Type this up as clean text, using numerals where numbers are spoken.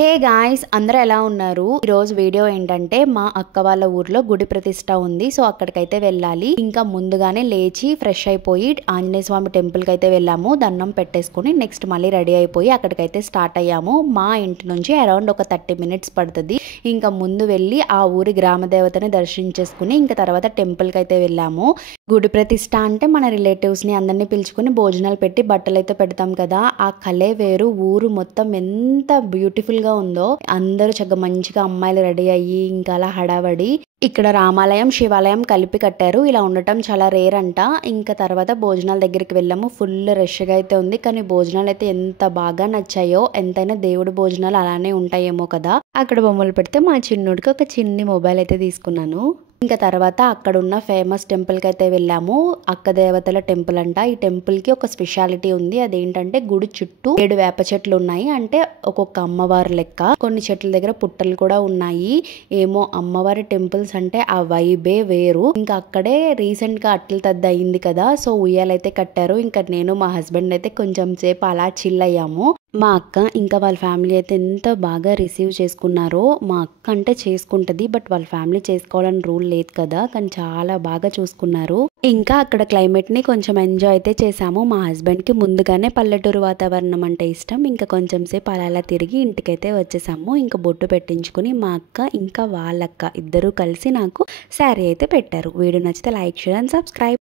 Hey guys, అందరూ ఎలా ఉన్నారు? ఈరోజు వీడియో ఏంటంటే మా అక్క వాళ్ళ ఊర్లో గుడి ప్రతిష్ట ఉంది. సో అక్కడికైతే వెళ్ళాలి. ఇంకా ముందుగానే లేచి ఫ్రెష్ అయిపోయి ఆంజనేయ స్వామి టెంపుల్కి అయితే వెళ్ళాము. దండం పెట్టేసుకుని నెక్స్ట్ మళ్ళీ రెడీ అయిపోయి అక్కడికైతే స్టార్ట్ అయ్యాము. మా ఇంటి నుంచి అరౌండ్ ఒక 30 minutes పడుతుంది. ఇంకా ముందు వెళ్ళి ఆ ఊరి గ్రామ దేవతని దర్శించేసుకుని ఇంకా తర్వాత టెంపుల్కి అయితే వెళ్ళాము. గుడి ప్రతిష్ట అంటే మన రిలేటివ్స్ని అందరినీ పిలుచుకుని భోజనాలు పెట్టి బట్టలు అయితే పెడతాం కదా, ఆ కలే వేరు. ఊరు మొత్తం ఎంత బ్యూటిఫుల్ గా ఉందో. అందరూ చక్కగా మంచిగా అమ్మాయిలు రెడీ అయ్యి ఇంకా అలా హడావడి. ఇక్కడ రామాలయం శివాలయం కలిపి కట్టారు. ఇలా ఉండటం చాలా రేర్ అంట. ఇంకా తర్వాత భోజనాల దగ్గరికి వెళ్ళాము. ఫుల్ రష్గా అయితే ఉంది, కానీ భోజనాలు అయితే ఎంత బాగా నచ్చాయో. ఎంతైనా దేవుడి భోజనాలు అలానే ఉంటాయేమో కదా. అక్కడ బొమ్మలు పెడితే మా చిన్నుడికి ఒక చిన్ని మొబైల్ అయితే తీసుకున్నాను. ఇంకా తర్వాత అక్కడ ఉన్న ఫేమస్ టెంపుల్కి అయితే వెళ్ళాము. అక్క దేవతల టెంపుల్ అంట. ఈ టెంపుల్కి ఒక స్పెషాలిటీ ఉంది. అదేంటంటే గుడి చుట్టూ 7 వేప చెట్లు ఉన్నాయి. అంటే ఒక్కొక్క అమ్మవారి లెక్క. కొన్ని చెట్ల దగ్గర పుట్టలు కూడా ఉన్నాయి. ఏమో అమ్మవారి టెంపుల్స్ అంటే ఆ వైబే వేరు. ఇంకా అక్కడే రీసెంట్ గా అట్ల తద్ది అయింది కదా, సో ఉయ్యాలైతే కట్టారు. ఇంకా నేను మా హస్బెండ్ అయితే కొంచెం సేపు అలా చిల్ అయ్యాము. మా అక్క ఇంకా వాళ్ళ ఫ్యామిలీ అయితే ఎంత బాగా రిసీవ్ చేసుకున్నారో. మా అక్క అంటే చేసుకుంటది, బట్ వాళ్ళ ఫ్యామిలీ చేసుకోవాలని రూల్ లేదు కదా, కానీ చాలా బాగా చూసుకున్నారు. ఇంకా అక్కడ క్లైమేట్ ని కొంచెం ఎంజాయ్ అయితే చేసాము. మా హస్బెండ్ కి ముందుగానే పల్లెటూరు వాతావరణం అంటే ఇష్టం. ఇంకా కొంచెం సేపు అలా తిరిగి ఇంటికైతే వచ్చేసాము. ఇంకా బొట్టు పెట్టించుకుని మా అక్క ఇంకా వాళ్ళక్క ఇద్దరు కలిసి నాకు శారీ అయితే పెట్టారు. వీడియో నచ్చితే లైక్, షేర్ అండ్ సబ్స్క్రైబ్.